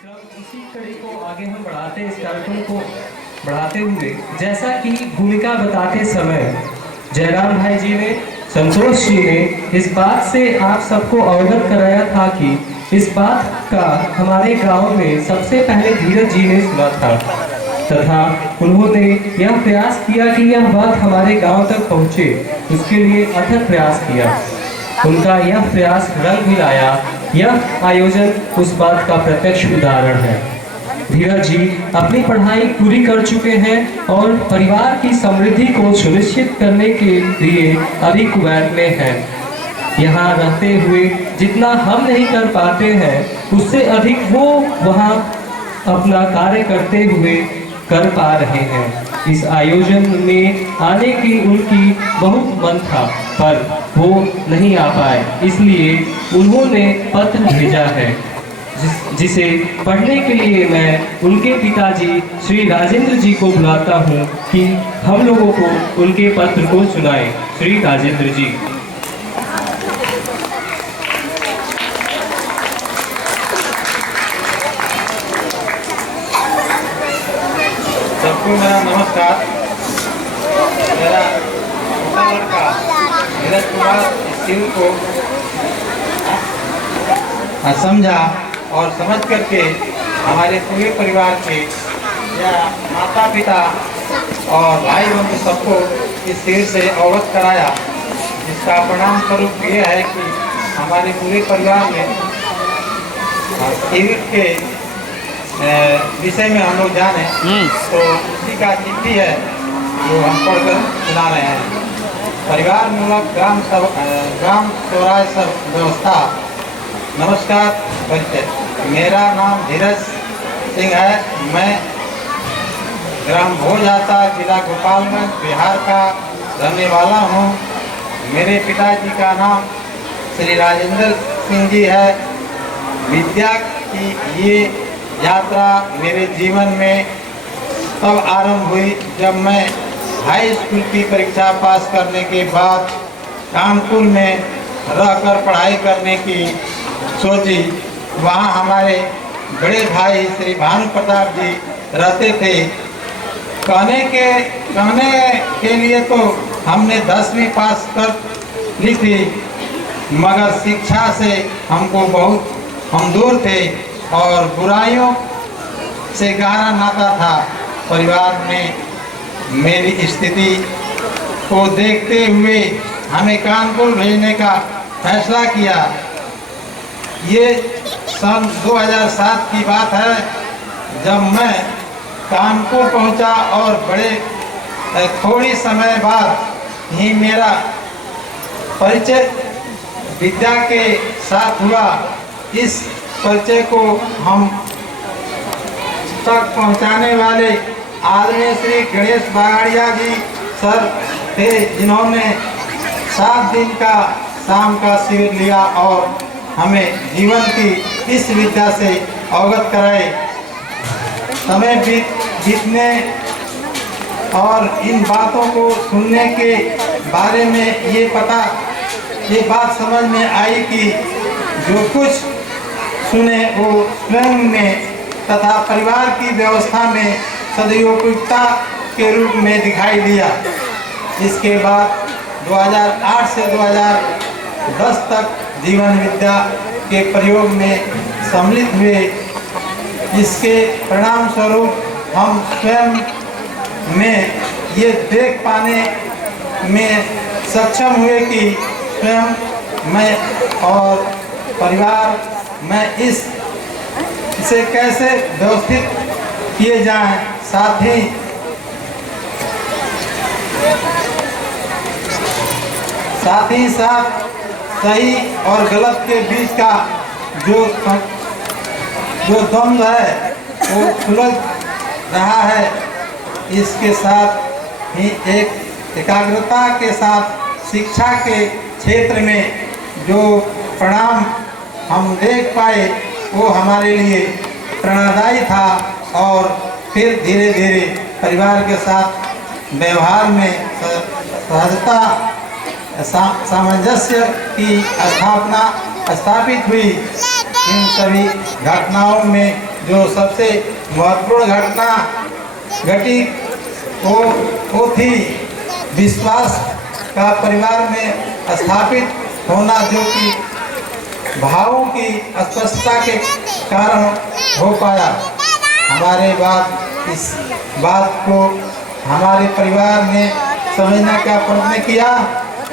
इसी कड़ी को आगे हम बढ़ाते इस कार्यक्रम को बढ़ाते हुए जैसा कि भूमिका बताते समय जयराम भाई जी ने, संतोष जी ने इस बात से आप सबको अवगत कराया था कि इस बात का हमारे गांव में सबसे पहले धीरज जी ने सुना था तथा उन्होंने यह प्रयास किया कि यह बात हमारे गांव तक पहुंचे, उसके लिए अथक प्रयास किया। उनका यह प्रयास रंग भी लाया। यह आयोजन उस बात का प्रत्यक्ष उदाहरण है। धीरज जी अपनी पढ़ाई पूरी कर चुके हैं और परिवार की समृद्धि को सुनिश्चित करने के लिए अभी कुवैत में हैं। यहाँ रहते हुए जितना हम नहीं कर पाते हैं उससे अधिक वो वहाँ अपना कार्य करते हुए कर पा रहे हैं। इस आयोजन में आने की उनकी बहुत मन था पर वो नहीं आ पाए, इसलिए उन्होंने पत्र भेजा है जिसे पढ़ने के लिए मैं उनके पिताजी श्री राजेंद्र जी को बुलाता हूँ कि हम लोगों को उनके पत्र को सुनाएं। श्री राजेंद्र जी। सबको मेरा नमस्कार। मेरा छोटा लड़का धीरज कुमार स्किल को समझा और समझ करके हमारे पूरे परिवार के या माता पिता और भाई बंधु सबको इस खेल से अवगत कराया, जिसका परिणाम स्वरूप ये है कि हमारे पूरे परिवार में खेल के विषय में हम लोग जाने तो उसी का चिट्ठी है जो हम पढ़कर सुना रहे हैं। परिवार मूलक ग्राम स्वराज व्यवस्था। नमस्कार। परिचय। मेरा नाम धीरज सिंह है। मैं ग्राम भोजाता जिला गोपालगंज बिहार का रहने वाला हूँ। मेरे पिताजी का नाम श्री राजेंद्र सिंह जी है। विद्या की ये यात्रा मेरे जीवन में तब आरंभ हुई जब मैं हाई स्कूल की परीक्षा पास करने के बाद कानपुर में रहकर पढ़ाई करने की सोची। वहाँ हमारे बड़े भाई श्री भानु प्रताप जी रहते थे। कहने के लिए तो हमने 10वीं पास कर ली थी, मगर शिक्षा से हमको बहुत हम दूर थे और बुराइयों से गहरा नाता था। परिवार में मेरी स्थिति को देखते हुए हमें कानपुर भेजने का फैसला किया। ये सन 2007 की बात है जब मैं कानपुर पहुंचा और थोड़ी समय बाद ही मेरा परिचय विद्या के साथ हुआ। इस परिचय को हम तक पहुंचाने वाले आदरणीय श्री गणेश बागड़िया जी सर थे, जिन्होंने 7 दिन का शाम का शिविर लिया और हमें जीवन की इस विद्या से अवगत कराए। समय बीतने और इन बातों को सुनने के बारे में ये बात समझ में आई कि जो कुछ सुने वो स्वयं में तथा परिवार की व्यवस्था में सदुपयोगिता के रूप में दिखाई दिया। इसके बाद 2008 से 2010 तक जीवन विद्या के प्रयोग में सम्मिलित हुए। इसके परिणाम स्वरूप हम स्वयं में ये देख पाने में सक्षम हुए कि स्वयं मैं और परिवार में इसे कैसे व्यवस्थित किए जाएं। साथ ही साथ सही और गलत के बीच का जो द्वंद्व है वो सुलझ रहा है। इसके साथ ही एकाग्रता के साथ शिक्षा के क्षेत्र में जो परिणाम हम देख पाए वो हमारे लिए प्रेरणादायी था और फिर धीरे धीरे परिवार के साथ व्यवहार में सहजता सामंजस्य की स्थापित हुई। इन सभी घटनाओं में जो सबसे महत्वपूर्ण घटना घटी वो थी विश्वास का परिवार में स्थापित होना, जो कि भावों की अस्पष्टता के कारण हो पाया। हमारे बाद इस बात को हमारे परिवार ने समझने का प्रयत्न किया।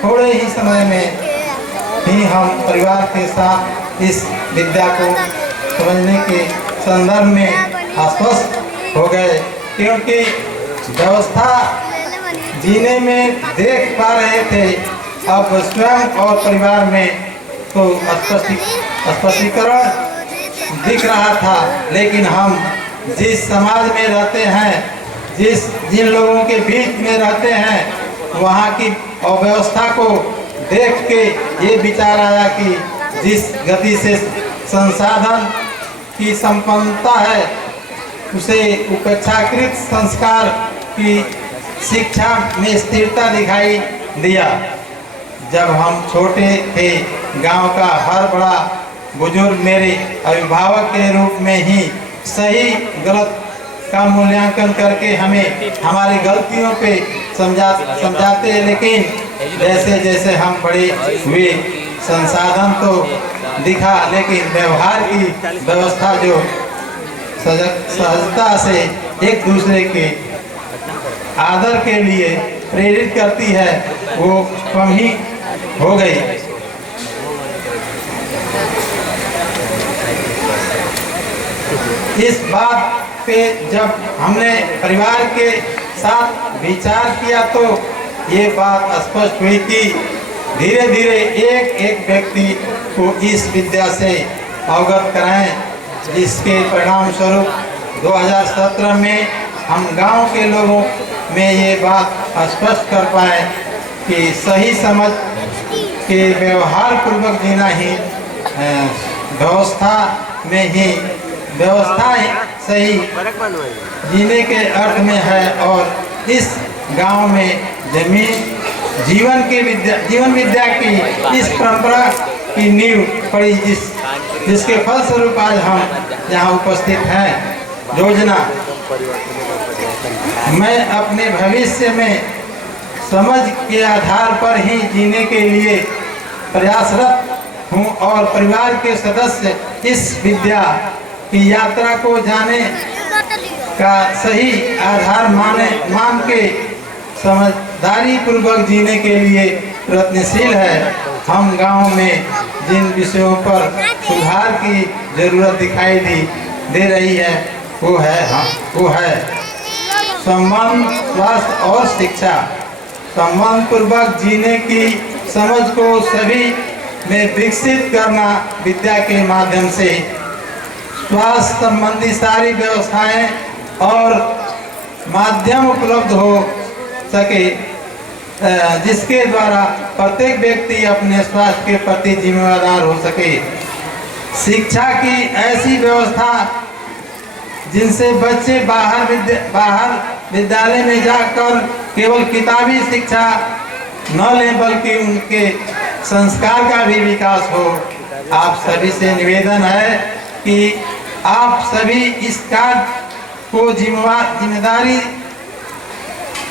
थोड़े ही समय में ही हम परिवार के साथ इस विद्या को समझने के संदर्भ में आश्वस्त हो गए, क्योंकि व्यवस्था जीने में देख पा रहे थे। अब स्वयं और परिवार में तो स्पष्टीकरण दिख रहा था, लेकिन हम जिस समाज में रहते हैं, जिन लोगों के बीच में रहते हैं, वहाँ की अव्यवस्था को देख के ये विचार आया कि जिस गति से संसाधन की संपन्नता है, उसे उपेक्षाकृत संस्कार की शिक्षा में स्थिरता दिखाई दिया। जब हम छोटे थे, गांव का हर बड़ा बुजुर्ग मेरे अभिभावक के रूप में ही सही गलत का मूल्यांकन करके हमें हमारी गलतियों पे समझाते, लेकिन जैसे जैसे हम बड़े हुए, संसाधन तो दिखा, लेकिन व्यवहार की व्यवस्था जो सहजता से एक दूसरे के आदर के लिए प्रेरित करती है, वो कम ही हो गई। इस बात पे जब हमने परिवार के साथ विचार किया तो ये बात स्पष्ट हुई कि धीरे धीरे एक एक व्यक्ति को इस विद्या से अवगत कराएं, जिसके परिणाम स्वरूप 2017 में हम गांव के लोगों में ये बात स्पष्ट कर पाए कि सही समझ के व्यवहार पूर्वक जीना ही व्यवस्था सही जीने के अर्थ में है। और इस गांव में जीवन विद्या की इस परंपरा की नींव पड़ी, जिसके फलस्वरूप आज हम यहाँ उपस्थित हैं। योजना मैं अपने भविष्य में समझ के आधार पर ही जीने के लिए प्रयासरत हूँ और परिवार के सदस्य इस विद्या की यात्रा को जाने का सही आधार मान के समझदारी पूर्वक जीने के लिए प्रयत्नशील है। हम गांव में जिन विषयों पर सुधार की जरूरत दिखाई दे रही है, वो है संबंध, स्वास्थ्य और शिक्षा। संबंध पूर्वक जीने की समझ को सभी में विकसित करना, विद्या के माध्यम से स्वास्थ्य संबंधी सारी व्यवस्थाएं और माध्यम उपलब्ध हो सके, जिसके द्वारा प्रत्येक व्यक्ति अपने स्वास्थ्य के प्रति जिम्मेदार हो सके। शिक्षा की ऐसी व्यवस्था जिनसे बच्चे बाहर विद्यालय में जाकर केवल किताबी शिक्षा न लें, बल्कि उनके संस्कार का भी विकास हो। आप सभी से निवेदन है कि आप सभी इस कार्य को जिम्मेदारी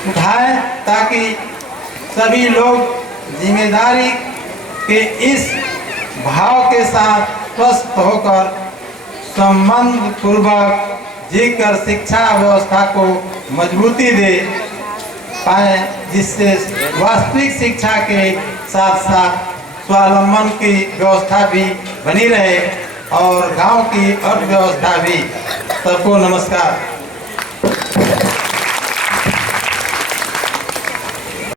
उठाएं, ताकि सभी लोग जिम्मेदारी के इस भाव के साथ स्वस्थ होकर संबंध पूर्वक जीकर शिक्षा व्यवस्था को मजबूती दे पाए, जिससे वास्तविक शिक्षा के साथ साथ स्वावलंबन की व्यवस्था भी बनी रहे और गांव की अर्थव्यवस्था भी। सबको नमस्कार।